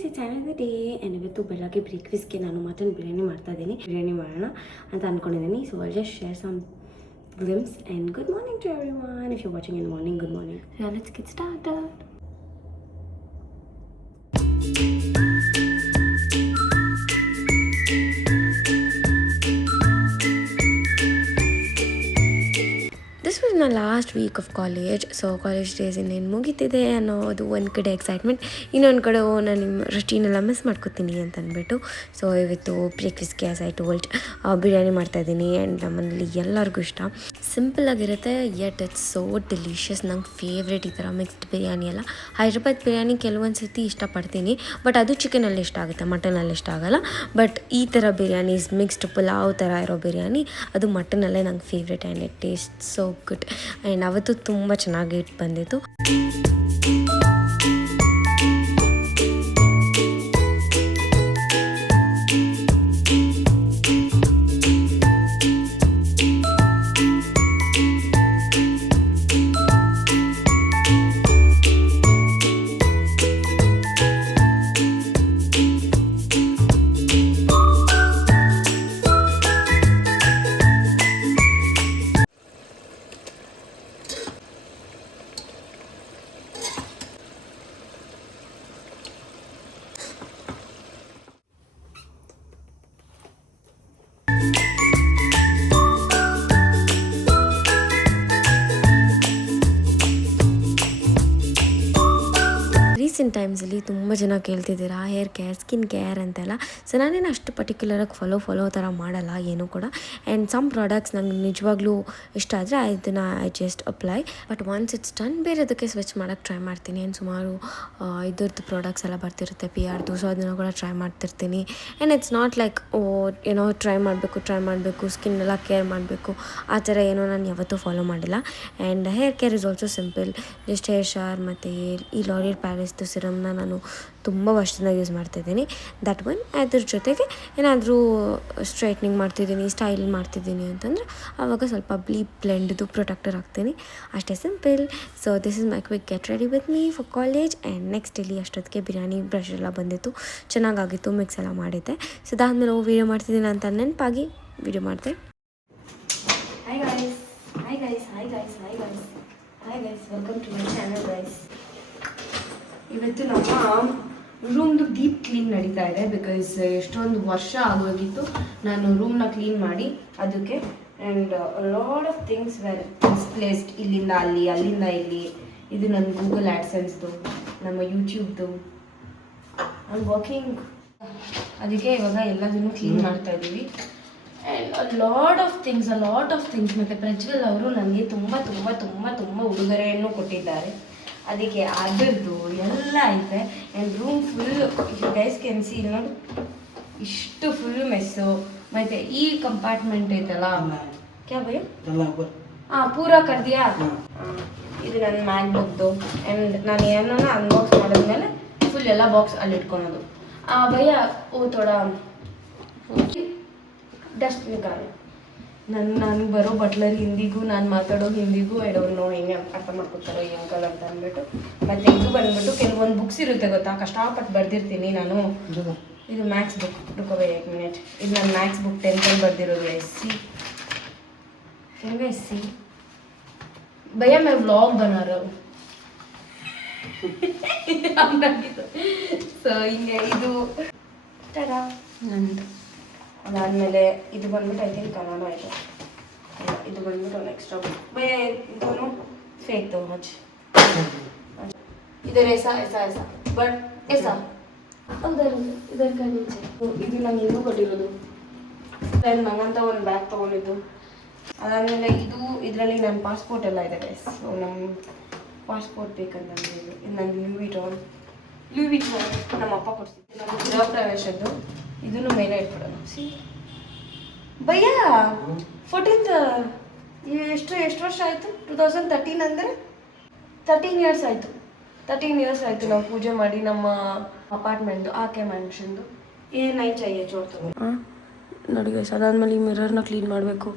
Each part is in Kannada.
Guys, it's another day and ಇವತ್ತು ಬೆಳಗ್ಗೆ ಬ್ರೇಕ್ಫಾಸ್ಟ್ಗೆ ನಾನು ಮಟನ್ ಬಿರಿಯಾನಿ ಮಾಡ್ತಾ ಇದ್ದೀನಿ. ಬಿರಿಯಾನಿ ಮಾಡೋಣ ಅಂತ ಅಂದ್ಕೊಂಡಿದ್ದೀನಿ. So I'll just share some glimpse and good morning to everyone. If you're watching in the morning, good morning. Now let's get started. This was my last week of college. So college days ಇನ್ನೇನು ಮುಗೀತಿದೆ ಅನ್ನೋದು ಒಂದು ಕಡೆ ಎಕ್ಸೈಟ್ಮೆಂಟ್, ಇನ್ನೊಂದು ಕಡೆ ನಾನು ನಿಮ್ಮ ರೊಟೀನೆಲ್ಲ ಮಿಸ್ ಮಾಡ್ಕೋತೀನಿ ಅಂತ ಅಂದ್ಬಿಟ್ಟು. ಸೊ ಇವತ್ತು ಬ್ರೇಕ್ಫಾಸ್ಟ್ಗೆ ಆಸ್ ಐ ಟೋಲ್ಡ್ ಬಿರಿಯಾನಿ ಮಾಡ್ತಾಯಿದ್ದೀನಿ. ಆ್ಯಂಡ್ ನಮ್ಮನೇಲಿ ಎಲ್ಲರಿಗೂ ಇಷ್ಟ, ಸಿಂಪಲ್ಲಾಗಿರುತ್ತೆ ಯಟ್ ಇಟ್ಸ್ ಸೋ ಡೆಲಿಷಿಯಸ್. ನಂಗೆ ಫೇವ್ರೇಟ್ ಈ ಥರ ಮಿಕ್ಸ್ಡ್ ಬಿರಿಯಾನಿ ಎಲ್ಲ. ಹೈದ್ರಾಬಾದ್ ಬಿರಿಯಾನಿ ಕೆಲವೊಂದು ಸರ್ತಿ ಇಷ್ಟಪಡ್ತೀನಿ, ಬಟ್ ಅದು ಚಿಕನಲ್ಲಿ ಇಷ್ಟ ಆಗುತ್ತೆ, ಮಟನಲ್ಲಿ ಇಷ್ಟ ಆಗೋಲ್ಲ. ಬಟ್ ಈ ಥರ ಬಿರಿಯಾನೀಸ್ ಮಿಕ್ಸ್ಡ್ ಪುಲಾವ್ ಥರ ಇರೋ ಬಿರಿಯಾನಿ ಅದು ಮಟನಲ್ಲೇ ನಂಗೆ favourite. And it taste so good. And ಅವತ್ತು ತುಂಬ ಚೆನ್ನಾಗಿ ಇಟ್ಟು ಬಂದಿತ್ತು. ರೀಸೆಂಟ್ ಟೈಮ್ಸಲ್ಲಿ ತುಂಬ ಜನ ಕೇಳ್ತಿದ್ದೀರಾ ಹೇರ್ ಕೇರ್, ಸ್ಕಿನ್ ಕೇರ್ ಅಂತೆಲ್ಲ. ಸೊ ನಾನೇನು ಅಷ್ಟು ಪರ್ಟಿಕ್ಯುಲರಾಗಿ ಫಾಲೋ ಥರ ಮಾಡಲ್ಲ ಏನೂ ಕೂಡ. ಆ್ಯಂಡ್ ಸಮ್ ಪ್ರಾಡಕ್ಟ್ಸ್ ನಂಗೆ ನಿಜವಾಗ್ಲೂ ಇಷ್ಟ ಆದರೆ ಅದನ್ನು I just apply. But once it's done ಬೇರೆದಕ್ಕೆ ಸ್ವಿಚ್ ಮಾಡೋಕ್ಕೆ ಟ್ರೈ ಮಾಡ್ತೀನಿ. ಆ್ಯಂಡ್ ಸುಮಾರು ಇದ್ರದ್ದು ಪ್ರಾಡಕ್ಟ್ಸ್ ಎಲ್ಲ ಬರ್ತಿರುತ್ತೆ PR, ಸೊ ಅದನ್ನು ಕೂಡ ಟ್ರೈ ಮಾಡ್ತಿರ್ತೀನಿ. ಆ್ಯಂಡ್ ಇಟ್ಸ್ ನಾಟ್ ಲೈಕ್ ಏನೋ ಟ್ರೈ ಮಾಡಬೇಕು ಸ್ಕಿನ್ ಎಲ್ಲ ಕೇರ್ ಮಾಡಬೇಕು ಆ ಥರ ಏನೋ ನಾನು ಯಾವತ್ತೂ ಫಾಲೋ ಮಾಡಿಲ್ಲ. And hair care is also simple, just hair ಶಾರ್ ಮತ್ತು ಈ ಲಾರಿಯಲ್ ಪ್ಯಾರಿಸ್ದು ಸಿರಮ್ನ ನಾನು ತುಂಬ ವರ್ಷದಿಂದ ಯೂಸ್ ಮಾಡ್ತಿದ್ದೀನಿ. That one. ಅದ್ರ ಜೊತೆಗೆ ಏನಾದರೂ ಸ್ಟ್ರೈಟ್ನಿಂಗ್ ಮಾಡ್ತಿದ್ದೀನಿ, ಸ್ಟೈಲ್ ಮಾಡ್ತಿದ್ದೀನಿ ಅಂತಂದರೆ ಆವಾಗ ಸ್ವಲ್ಪ ಬ್ಲೆಂಡ್ದು ಪ್ರೊಟೆಕ್ಟರ್ ಹಾಕ್ತೀನಿ. ಅಷ್ಟೇ simple. So this is my quick get ready with me for college. And next ಇಲ್ಲಿ ಅಷ್ಟೊತ್ತಿಗೆ ಬಿರಿಯಾನಿ ಬ್ರಷ್ ಎಲ್ಲ ಬಂದಿತ್ತು, ಚೆನ್ನಾಗಾಗಿತ್ತು, ಮಿಕ್ಸ್ ಎಲ್ಲ ಮಾಡಿದ್ದೆ. ಸೊ ಅದಾದಮೇಲೆ ವೀಡಿಯೋ ಮಾಡ್ತಿದ್ದೀನಿ ಅಂತ ನೆನಪಾಗಿ ವೀಡಿಯೋ ಮಾಡಿದೆ. Hi guys, welcome to my channel guys. ಇವತ್ತು ನಮ್ಮ ರೂಮ್ದು ಡೀಪ್ ಕ್ಲೀನ್ ನಡೀತಾ ಇದೆ. ಬಿಕಾಸ್ ಎಷ್ಟೊಂದು ವರ್ಷ ಆಗೋಗಿತ್ತು ನಾನು ರೂಮ್ನ ಕ್ಲೀನ್ ಮಾಡಿ ಅದಕ್ಕೆ. And lot of things were misplaced, ಇಲ್ಲಿಂದ ಅಲ್ಲಿ, ಅಲ್ಲಿಂದ ಇಲ್ಲಿ. ಇದು ನನ್ನ ಗೂಗಲ್ ಆ್ಯಡ್ಸೆನ್ಸ್ದು, ನಮ್ಮ ಯೂಟ್ಯೂಬ್ದು. ಐ ಆಮ್ ವರ್ಕಿಂಗ್, ಅದಕ್ಕೆ ಇವಾಗ ಎಲ್ಲದನ್ನು ಕ್ಲೀನ್ ಮಾಡ್ತಾ ಇದ್ದೀವಿ. ಆ್ಯಂಡ್ ಲಾಟ್ ಆಫ್ ಥಿಂಗ್ಸ್ ಮತ್ತು ಪ್ರಜ್ವಲ್ ಅವರು ನನಗೆ ತುಂಬ ಉಡುಗೊರೆಯನ್ನು ಕೊಟ್ಟಿದ್ದಾರೆ. ಅದಕ್ಕೆ ಅದರದ್ದು ಎಲ್ಲ ಐತೆ. And room full guys can see, ಇಲ್ಲಿ ನೋಡಿ ಇಷ್ಟು ಫುಲ್ ಮೆಸ್ಸು. ಮತ್ತು ಈ ಕಂಪಾರ್ಟ್ಮೆಂಟ್ ಐತಲ್ಲ, ಕ್ಯಾ ಭಯ ಪೂರಾ ಕರ್ದಿಯಾ. ಇದು ನನ್ನ ಮ್ಯಾಕ್ ಬುಕ್ದು. ಆ್ಯಂಡ್ ನಾನು ಏನನ್ನ ಅನ್ಬಾಕ್ಸ್ ಮಾಡಿದ್ಮೇಲೆ ಫುಲ್ ಎಲ್ಲ ಬಾಕ್ಸ್ ಅಲ್ಲಿ ಇಟ್ಕೊಳೋದು. ಭಯ ಥೋಡ ಡಸ್ಟ್ ನಿಕಾಲ. ನನಗೆ ಬರೋ ಬಟ್ಲರ್ ಹಿಂದಿಗೂ ನಾನು ಮಾತಾಡೋ ಹಿಂದಿಗೂ ಐ ಡೋಂಟ್ ನೋ ಹೆಂಗೆ ಅರ್ಥ ಮಾಡ್ಕೊತಾರೋ ಈ ಅಂಕಲ್ ಅಂತ ಅಂದ್ಬಿಟ್ಟು. ಮತ್ತು ಇದು ಬಂದ್ಬಿಟ್ಟು ಕೆಲವೊಂದು ಬುಕ್ಸ್ ಇರುತ್ತೆ ಗೊತ್ತಾ, ಕಷ್ಟಪಟ್ಟು ಬರ್ದಿರ್ತೀನಿ ನಾನು. ಇದು ಮ್ಯಾಥ್ಸ್ ಬುಕ್, ರುಕೋಬೈ 1 ಮಿನಿಟ್. ಇದು ನನ್ನ ಮ್ಯಾಥ್ಸ್ ಬುಕ್ 10th ಬರ್ದಿರೋದು. SC ಹೆಂಗೆ SC ಭಯ ಮೇ ವ್ಲಾಗ್ ಬನಾ ರहा हूं. ಸೊ ಹಿಂಗೆ ಇದು ಟಡಾ ನಂದು. ಅದಾದಮೇಲೆ ಇದು ಬಂದ್ಬಿಟ್ಟು ಐ ಥಿಂಕ್ ಕನ್ನಡ ಆಯಿತು. ಇದು ಬಂದ್ಬಿಟ್ಟು ಒಂದು ಎಕ್ಸ್ಟ್ರಾ ಭಯ दोनों फेंक दो आज. इधर ऐसा बट ऐसा इधर का नीचे. ಇದು ನಂಗೆ ಇನ್ನೂ ಕೊಟ್ಟಿರೋದು. ನಾನು ನಂಗಂತ ಒಂದು ಬ್ಯಾಗ್ ತೊಗೊಂಡಿದ್ದು. ಅದಾದಮೇಲೆ ಇದರಲ್ಲಿ ನನ್ನ ಪಾಸ್ಪೋರ್ಟ್ ಎಲ್ಲ ಇದೆ ಗೈಸ್. ಸೊ ನಮ್ಮ ಪಾಸ್ಪೋರ್ಟ್ ಬೇಕಂತ ಇದು ನನ್ನ ಲೂಯಿ ವಿಟಾನ್ ನಮ್ಮ ಅಪ್ಪ ಕೊಡ್ತಿದ್ದೆ. ನಮ್ಮ ಗೃಹ ಪ್ರವೇಶದ್ದು ಇದನ್ನು ಮೇಲೆ ಇಟ್ಬಿಡೋಣ. ಸಿ ಭಯ್ಯ 14th ಎಷ್ಟು ವರ್ಷ ಆಯಿತು? 2013 ಅಂದರೆ 13 ಇಯರ್ಸ್ ಆಯಿತು. 13 ಇಯರ್ಸ್ ಆಯಿತು ನಾವು ಪೂಜೆ ಮಾಡಿ ನಮ್ಮ ಅಪಾರ್ಟ್ಮೆಂಟು ಆಕೆ ಮ್ಯಾನ್ಷನ್ದು. ಏನಾಯ್ತು ಚಾಯ್ಯ ಚೋಡ್ತು ನೋಡಿ ಗೈಸ್. ಅದಾದಮೇಲೆ ಈ ಮಿರರ್ನ ಕ್ಲೀನ್ ಮಾಡಬೇಕು.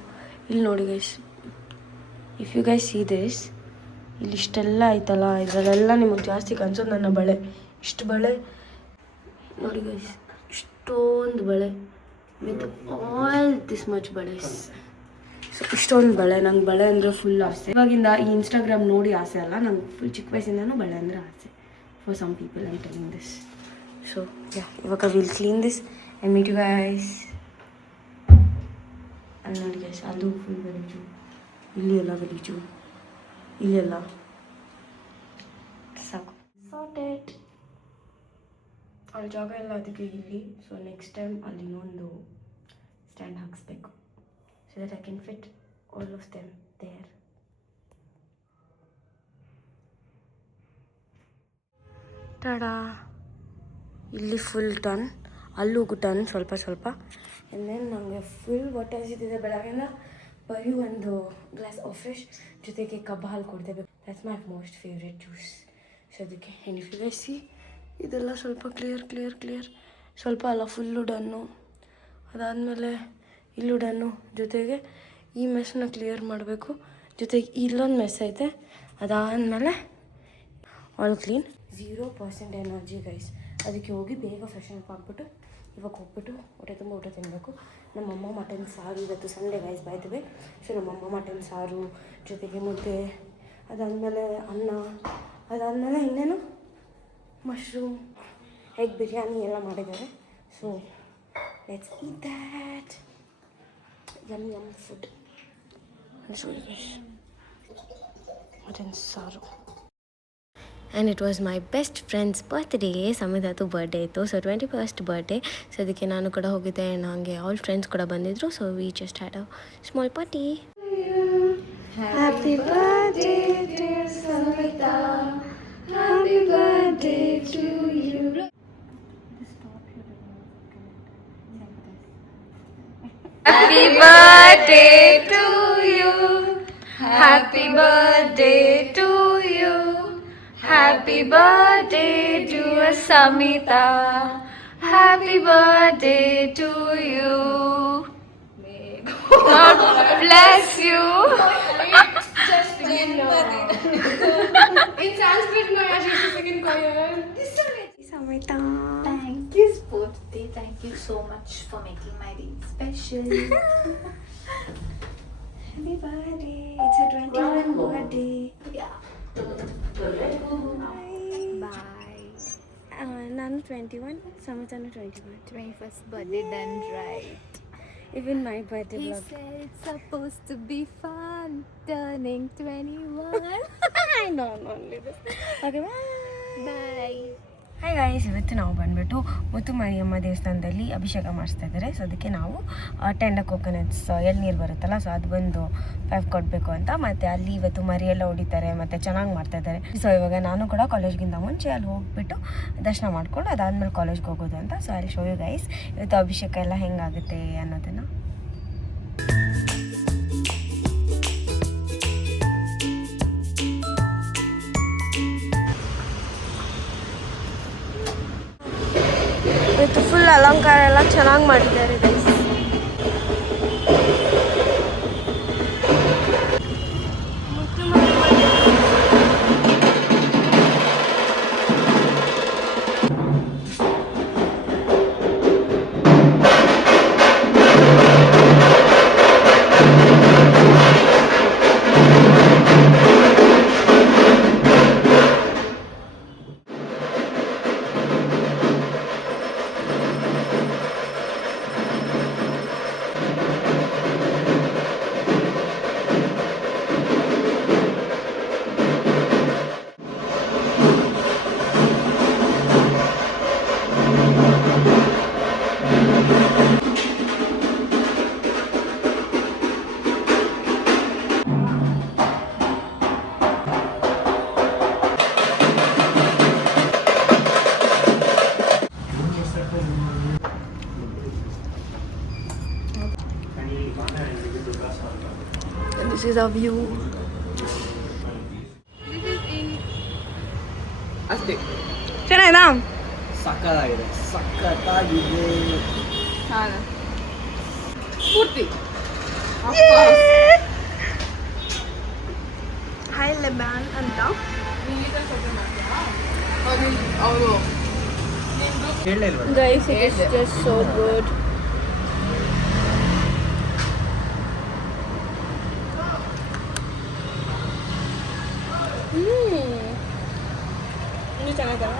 ಇಲ್ಲಿ ನೋಡಿ guys, if you guys see this, ಇಲ್ಲಿ ಇಷ್ಟೆಲ್ಲ ಆಯ್ತಲ್ಲ, ಇದರಲ್ಲೆಲ್ಲ ನಿಮಗೆ ಜಾಸ್ತಿ ಕಾಣಿಸೋದು ನನ್ನ ಬಳೆ. ಇಷ್ಟು ಬಳೆ ನೋಡಿ ಗೈಸ್, ಇಷ್ಟೊಂದು ಬಳೆ ವಿತ್ ಆಲ್ ದಿಸ್ ಮಚ್ ಬಳೆಸ್. ಸೊ ಇಷ್ಟೊಂದು ಬಳೆ, ನಂಗೆ ಬಳೆ ಅಂದರೆ ಫುಲ್ ಆಸೆ. ಇವಾಗಿಂದ ಈ ಇನ್ಸ್ಟಾಗ್ರಾಮ್ ನೋಡಿ ಆಸೆ ಅಲ್ಲ, ನಂಗೆ ಫುಲ್ ಚಿಕ್ಕ ವಯಸ್ಸಿಂದನೂ ಬಳೆ ಅಂದರೆ ಆಸೆ. For some people I telling this. So ya, ಇವಾಗ will clean this and meet you guys. ಅಲ್ಲಿ ನೋಡಿ ಗೈಸ್, ಅದು ಫುಲ್ ಗಲೀಜು, ಇಲ್ಲಿ ಎಲ್ಲ ಗಲೀಜು, ಇಲ್ಲೆಲ್ಲ ಸಾಕು. ಸಾರ್ಟೆಡ್. ಅಲ್ಲಿ ಜಾಗ ಎಲ್ಲ ಅದಕ್ಕೆ ಇಲ್ಲಿ. ಸೊ ನೆಕ್ಸ್ಟ್ ಟೈಮ್ ಅಲ್ಲಿ ಇನ್ನೊಂದು ಸ್ಟ್ಯಾಂಡ್ ಹಾಕಿಸ್ಬೇಕು, so that I can fit all of them there. Tada. ಇಲ್ಲಿ ಫುಲ್ ಟನ್, ಅಲ್ಲೂ ಟನ್ ಸ್ವಲ್ಪ ಸ್ವಲ್ಪ. ಆ್ಯಂಡ್ ದೆನ್ ನನಗೆ ಫುಲ್ ಹೊಟ್ಟೆ ಹಸಿತಿದೆ. ಬೆಳಗ್ಗೆಲ್ಲ ಬರೀ ಒಂದು ಗ್ಲಾಸ್ ಆಫ್ ಫ್ರೆಶ್ ಜೊತೆಗೆ ಕಬ್ಬು ಹಾಲು ಕೊಡ್ತೇವೆ. That's my most favourite juice. So ಅದಕ್ಕೆ and if you guys see, ಇದೆಲ್ಲ ಸ್ವಲ್ಪ ಕ್ಲಿಯರ್ ಸ್ವಲ್ಪ ಅಲ್ಲ, ಫುಲ್ಲು ಡನ್ನು. ಅದಾದಮೇಲೆ ಇಲ್ಲೂ ಡನ್ನು, ಜೊತೆಗೆ ಈ ಮೆಸ್ನ ಕ್ಲಿಯರ್ ಮಾಡಬೇಕು, ಜೊತೆಗೆ ಇಲ್ಲೊಂದು ಮೆಸ್ ಐತೆ. ಅದಾದಮೇಲೆ ಆಲ್ ಕ್ಲೀನ್. 0% energy guys. ಅದಕ್ಕೆ ಹೋಗಿ ಬೇಗ ಫ್ರೆಶನ್ ಅಪ್ ಆಗಿಬಿಟ್ಟು ಇವಾಗ ಹೋಗ್ಬಿಟ್ಟು ಹೊಟ್ಟೆ ತುಂಬ ಊಟ ತಿನ್ನಬೇಕು. ನಮ್ಮಮ್ಮ ಮಟನ್ ಸಾರು, ಇವತ್ತು Sunday guys by the way. So ನಮ್ಮಮ್ಮ ಮಟನ್ ಸಾರು ಜೊತೆಗೆ ಮುದ್ದೆ, ಅದಾದಮೇಲೆ ಅನ್ನ, ಅದಾದಮೇಲೆ ಇನ್ನೇನು ಮಶ್ರೂಮ್ ಎಗ್ ಬಿರಿಯಾನಿ ಎಲ್ಲ ಮಾಡಿದ್ದಾರೆ. ಸೊ let's eat that yum food. Mutton ಸಾರು. And it was my best friend's birthday. ಸಮಯದಾತು ಬರ್ಡೇ ಇತ್ತು, ಸೊ 21st ಬರ್ಡೇ. ಸೊ ಅದಕ್ಕೆ ನಾನು ಕೂಡ ಹೋಗಿದ್ದೆ, ನನಗೆ ಆಲ್ ಫ್ರೆಂಡ್ಸ್ ಕೂಡ ಬಂದಿದ್ದರು. So we just had a small party. Happy birthday dear Samitha, happy birthday to you. Happy birthday to you, happy birthday to you, happy birthday dear Samita, happy birthday to you, may God bless you. Just in Sanskrit no, I should second choir. Samita, thank you birthday, thank you so much for making my day special. Happy birthday, it's a 21 birthday. Yeah. Bye. ನಾನು 21, Samitanu 21. 21st birthday done right. Even my birthday He vlog. said it's supposed to be fun turning 21. I don't know this. Okay, bye. Bye. Hi guys, ಇವತ್ತು ನಾವು ಬಂದುಬಿಟ್ಟು ಮುತ್ತುಮಾರಿಯಮ್ಮ ದೇವಸ್ಥಾನದಲ್ಲಿ ಅಭಿಷೇಕ ಮಾಡಿಸ್ತಾ ಇದ್ದಾರೆ. ಸೊ ಅದಕ್ಕೆ ನಾವು 10 ಕೋಕೋನಟ್ಸ್ ಎಳ್ನೀರು ಬರುತ್ತಲ್ಲ, ಸೊ ಅದು ಬಂದು 5 ಕೊಡಬೇಕು ಅಂತ. ಮತ್ತು ಅಲ್ಲಿ ಇವತ್ತು ಮರಿಯೆಲ್ಲ ಹೊಡಿತಾರೆ ಮತ್ತು ಚೆನ್ನಾಗಿ ಮಾಡ್ತಾಯಿದ್ದಾರೆ. ಸೊ ಇವಾಗ ನಾನು ಕೂಡ ಕಾಲೇಜ್ಗಿಂತ ಮುಂಚೆ ಅಲ್ಲಿ ಹೋಗ್ಬಿಟ್ಟು ದರ್ಶನ ಮಾಡ್ಕೊಂಡು ಅದಾದಮೇಲೆ ಕಾಲೇಜ್ಗೆ ಹೋಗೋದು ಅಂತ. ಸೊ ಅಲ್ಲಿ ಶೋ ಯು ಗೈಸ್ ಇವತ್ತು ಅಭಿಷೇಕ ಎಲ್ಲ ಹೆಂಗಾಗುತ್ತೆ ಅನ್ನೋದನ್ನು. ಇವತ್ತು ಫುಲ್ ಅಲಂಕಾರ ಎಲ್ಲ ಚೆನ್ನಾಗಿ ಮಾಡಿದ್ದಾರೆ guys. This is our view. ಅಷ್ಟೇ ಚೆನ್ನಾಗಿದಾ? ಸಕ್ಕತ್ತಾಗಿದೆ, ಸಕ್ಕತ್ತಾಗಿದೆ. ಪೂರ್ತಿ ಹೈ ಲೆಮನ್ ಅಂತ ಅವರು ನಿಂದು ಹೇಳಲೇ ಇಲ್ವಾ? Guys, it is just so good. ಇದು ಚೆನ್ನಾಗಿಲ್ಲ.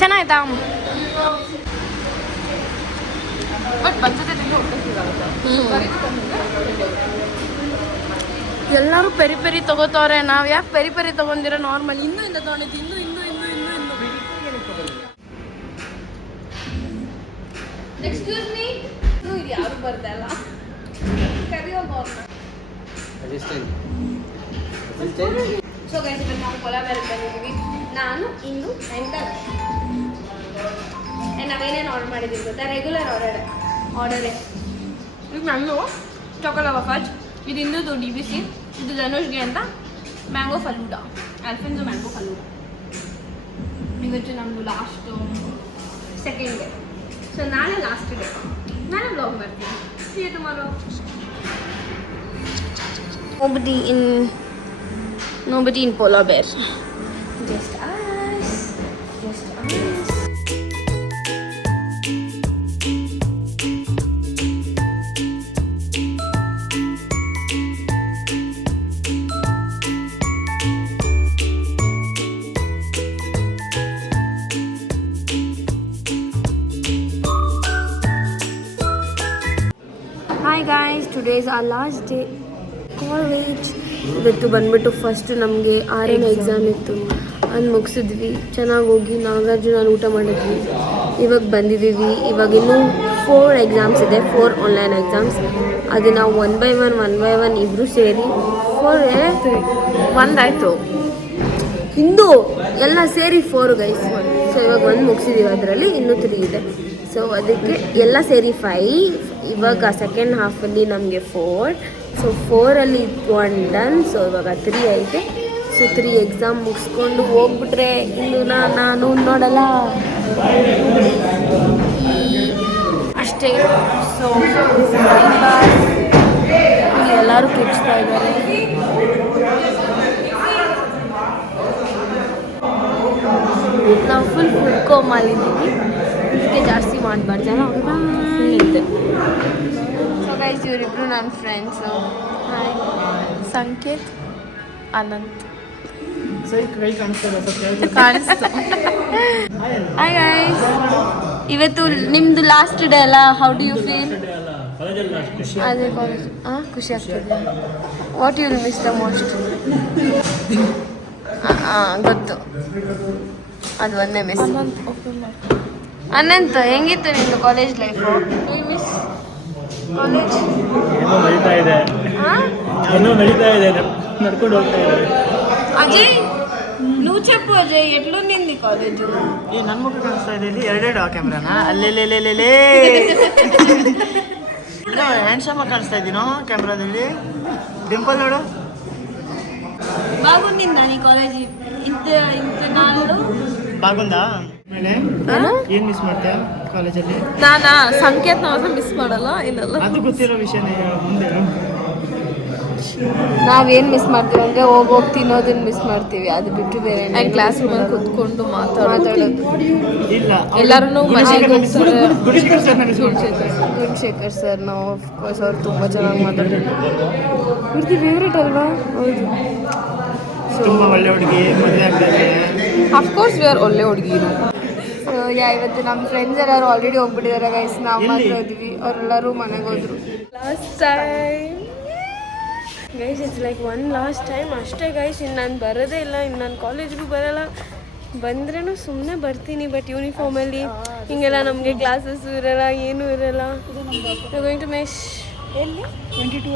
ಚೆನ್ನಾಯ್ತಾ? ಬಟ್ ಬಂದಿದೆ ಎಲ್ಲರೂ ಪೆರಿ ಪೆರಿ ತಗೋತವ್ರೆ. ನಾವು ಯಾಕೆ ಪೆರಿ ಪೆರಿ ತಗೊಂಡಿರೋ ನಾರ್ಮಲ್ ಇನ್ನೂ ಇಲ್ಲ ತಗೊಂಡಿದ್ದು ಇನ್ನೂ ಎಕ್ಸ್ಕ್ಯೂಸ್ ಮೀ, ಇದು ಯಾರು ಬರ್ತಾ ಇಲ್ಲ, ಕರಿಯೋದು ಅವ್ರನ್ನ. ಸೊ ಗೈಸ್, ಇವತ್ತು ನಾವು ಕೊಲಾಬ್ ಬಂದಿದ್ದೀವಿ. ನಾನು ಇಂದು ಆ್ಯಂಡ್ ನಾವೇನೇನು ಆರ್ಡರ್ ಮಾಡಿದ್ದೀವಿ ಗೊತ್ತಾ? ರೆಗ್ಯುಲರ್ ಆರ್ಡರೇ. ಈಗ ನಂದು ಚಾಕೊಲಾವಾ ಫಜ್, ಇದು ಇಂದು DBC, ಇದು ಧನುಷ್ಗೆ ಅಂತ ಮ್ಯಾಂಗೋ ಫಲೂಡ, ಆಲ್ಫೆನ್ಸೋ ಮ್ಯಾಂಗೋ ಫಲೂಡ. ಇವತ್ತು ನಮ್ಮದು ಲಾಸ್ಟು ಸೆಕೆಂಡ್ ಡೇ. ಸೊ ನಾಳೆ ಲಾಸ್ಟ್ ಡೇ, ನಾಳೆ ಬ್ಲಾಗ್ ಮಾಡ್ತೀನಿ. See you tomorrow. Nobody in Polar Bear. Just us. Hi guys, today is our last day college. ಇವತ್ತು ಬಂದ್ಬಿಟ್ಟು ಫಸ್ಟ್ ನಮಗೆ 6ನೇ ಎಕ್ಸಾಮ್ ಇತ್ತು, ಅದು ಮುಗಿಸಿದ್ವಿ. ಚೆನ್ನಾಗಿ ಹೋಗಿ ನಾಗಾರ್ಜುನ ಊಟ ಮಾಡಿದ್ವಿ. ಇವಾಗ ಬಂದಿದ್ದೀವಿ. ಇವಾಗ ಇನ್ನೂ 4 ಎಕ್ಸಾಮ್ಸ್ ಇದೆ, 4 ಆನ್ಲೈನ್ ಎಕ್ಸಾಮ್ಸ್. ಅದನ್ನು ಒನ್ ಬೈ ಒನ್ ಇಬ್ಬರು ಸೇರಿ 1 ಆಯಿತು, ಹಿಂದೂ ಎಲ್ಲ ಸೇರಿ 4 ಗೈಸ್. ಸೊ ಇವಾಗ 1 ಮುಗಿಸಿದ್ದೀವಿ, ಅದರಲ್ಲಿ ಇನ್ನೂ 3 ಇದೆ. ಸೊ ಅದಕ್ಕೆ ಎಲ್ಲ ಸೇರಿ 5. ಇವಾಗ ಸೆಕೆಂಡ್ ಹಾಫಲ್ಲಿ ನಮಗೆ 4. So 4ಅಲ್ಲಿ 1 done. ಸೊ ಇವಾಗ 3 ಐತೆ. ಸೊ 3 ಎಕ್ಸಾಮ್ ಮುಗಿಸ್ಕೊಂಡು ಹೋಗ್ಬಿಟ್ರೆ ಇನ್ನು ನಾನು ನೋಡಲ್ಲ ಅಷ್ಟೇ. ಸೊ ಎಲ್ಲರೂ ಕಿಚ್ತಾ ಇದ್ದಾರೆ. ನಾವು ಫುಲ್ ಕೋಮಲ್ಲಿದ್ದೀವಿ, ಇದಕ್ಕೆ ಜಾಸ್ತಿ ಮಾಡಬಾರ್ದು, ಜನ ಫುಲ್ ಇತ್ತು. ಸೊ ಗೈಸ್, ಇವರಿಬ್ರು ನನ್ನ ಫ್ರೆಂಡ್ಸು. ಹಾಯ್, ಸಂಕೇತ್, ಅನಂತ್. ಕಾಣಿಸ್ತು. ಹಾಯ್ ಗೈಸ್, ಇವತ್ತು ನಿಮ್ಮದು ಲಾಸ್ಟ್ ಡೇ ಅಲ್ಲ, ಹೌ ಡು ಯು ಫೀಲ್? ಅದೇ ಕಾಲೇಜ್. ಖುಷಿ ಆಗ್ತದೆ. What you will miss the most? ಗೊತ್ತು, ಅದು ಒಂದೇ ಮಿಸ್. ಅನಂತ್, ಹೆಂಗಿತ್ತು ನಿಂದು ಕಾಲೇಜ್ ಲೈಫು? ಮಿಸ್ ಕಾಲೇಜ್ ನಡೀತಾ ಇದೆ, ನಡ್ಕೊಂಡು ಹೋಗ್ತಾ ಇದೆ. ಅಜಯ್, నువ్వు చెప్పు అజయ్, ఎట్లుండింది కాలేజ్? ಈ ನನ್ನ ಮುಖ ಕಾಣಿಸ್ತಾ ಇದೆ ಇಲ್ಲಿ, 2 ಕ್ಯಾಮ್ರಾನ ಅಲ್ಲೆಲ್ಲೆಲ್ಲೆಲ್ಲೇ ಹ್ಯಾಂಡ್ಸಮ್ ಆಗಿ ಕಾಣಿಸ್ತಾ ಇದ್ದೀನೋ ಕ್ಯಾಮ್ರಾದಲ್ಲಿ. ಡಿಂಪಲ್ ನೋಡು, బాగుండిందా నీ కాలేజ్? ఇంత నాలుగు ಬಾಗುಂದಾ? ಆಮೇಲೆ ಏನ್ ಮಿಸ್ ಮಾಡ್ತೀಯ ಕಾಲೇಜಲ್ಲಿ? ನಾನಾ ಸಂಕೇತ್ ಮಾತ್ರ ಮಿಸ್ ಮಾಡಲ್ಲ, ಇನ್ನೆಲ್ಲ ಅದು ಗೊತ್ತಿರೋ ವಿಷಯನೇ ಮುಂದೆ. ನಾವೇನು ಮಿಸ್ ಮಾಡ್ತೀವಿ ಅಂದರೆ ಹೋಗಿ ತಿನ್ನೋದನ್ನ ಮಿಸ್ ಮಾಡ್ತೀವಿ, ಅದು ಬಿಟ್ಟು ಬೇರೆ. ಕ್ಲಾಸ್ ರೂಮಲ್ಲಿ ಕುತ್ಕೊಂಡು ಮಾತಾಡೋದು ಇಲ್ಲ. ಎಲ್ಲರೂ ಗುಣಶೇಖರ್ ಗುಣಶೇಖರ್ ಸರ್, ನಾವು ಆಫ್ಕೋರ್ಸ್ ಅವ್ರು ತುಂಬ ಚೆನ್ನಾಗಿ ಮಾತಾಡೋದು. ಇವ್ರದ್ದು ಫೇವ್ರೇಟ್ ಅಲ್ವಾ? ಹೌದು, ತುಂಬ ಒಳ್ಳೆ ಹುಡುಗಿ, ಮದುವೆ ಆಗ್ತಾರೆ. ಅಫ್ಕೋರ್ಸ್ ವಿ ಆರ್ ಒಳ್ಳೆ ಹುಡುಗಿರು. ಸೊ ಇವತ್ತು ನಮ್ಮ ಫ್ರೆಂಡ್ಸ್ ಎಲ್ಲರೂ ಆಲ್ರೆಡಿ ಹೋಗ್ಬಿಟ್ಟಿದ್ದಾರೆ ಗೈಸ್. ನಾವು ಮಾತ್ರ ಹೋದ್ವಿ, ಅವರೆಲ್ಲರೂ ಮನೆಗೆ ಹೋದ್ರು. Last time guys, it's like 1 last time ಅಷ್ಟೇ ಗೈಸ್. ಇನ್ನು ನಾನು ಬರೋದೇ ಇಲ್ಲ, ಇನ್ನು ನಾನು ಕಾಲೇಜ್ಗೂ ಬರೋಲ್ಲ. ಬಂದ್ರೂ ಸುಮ್ಮನೆ ಬರ್ತೀನಿ, ಬಟ್ ಯೂನಿಫಾರ್ಮಲ್ಲಿ ಹಿಂಗೆಲ್ಲ ನಮಗೆ ಕ್ಲಾಸಸ್ಸು ಇರೋಲ್ಲ, ಏನೂ ಇರೋಲ್ಲ. ಗೋಯಿಂಗ್ ಟು ಮೆಶ್ ಎಲ್ಲಿ 22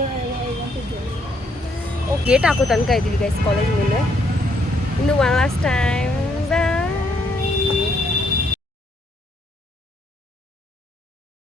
ಗೇಟ್ ಹಾಕೋ ತನಕ ಇದ್ದೀವಿ ಗೈಸ್ ಕಾಲೇಜ್ ಮುಂದೆ. ಇನ್ನು 1 ಲಾಸ್ಟ್ ಟೈಮ್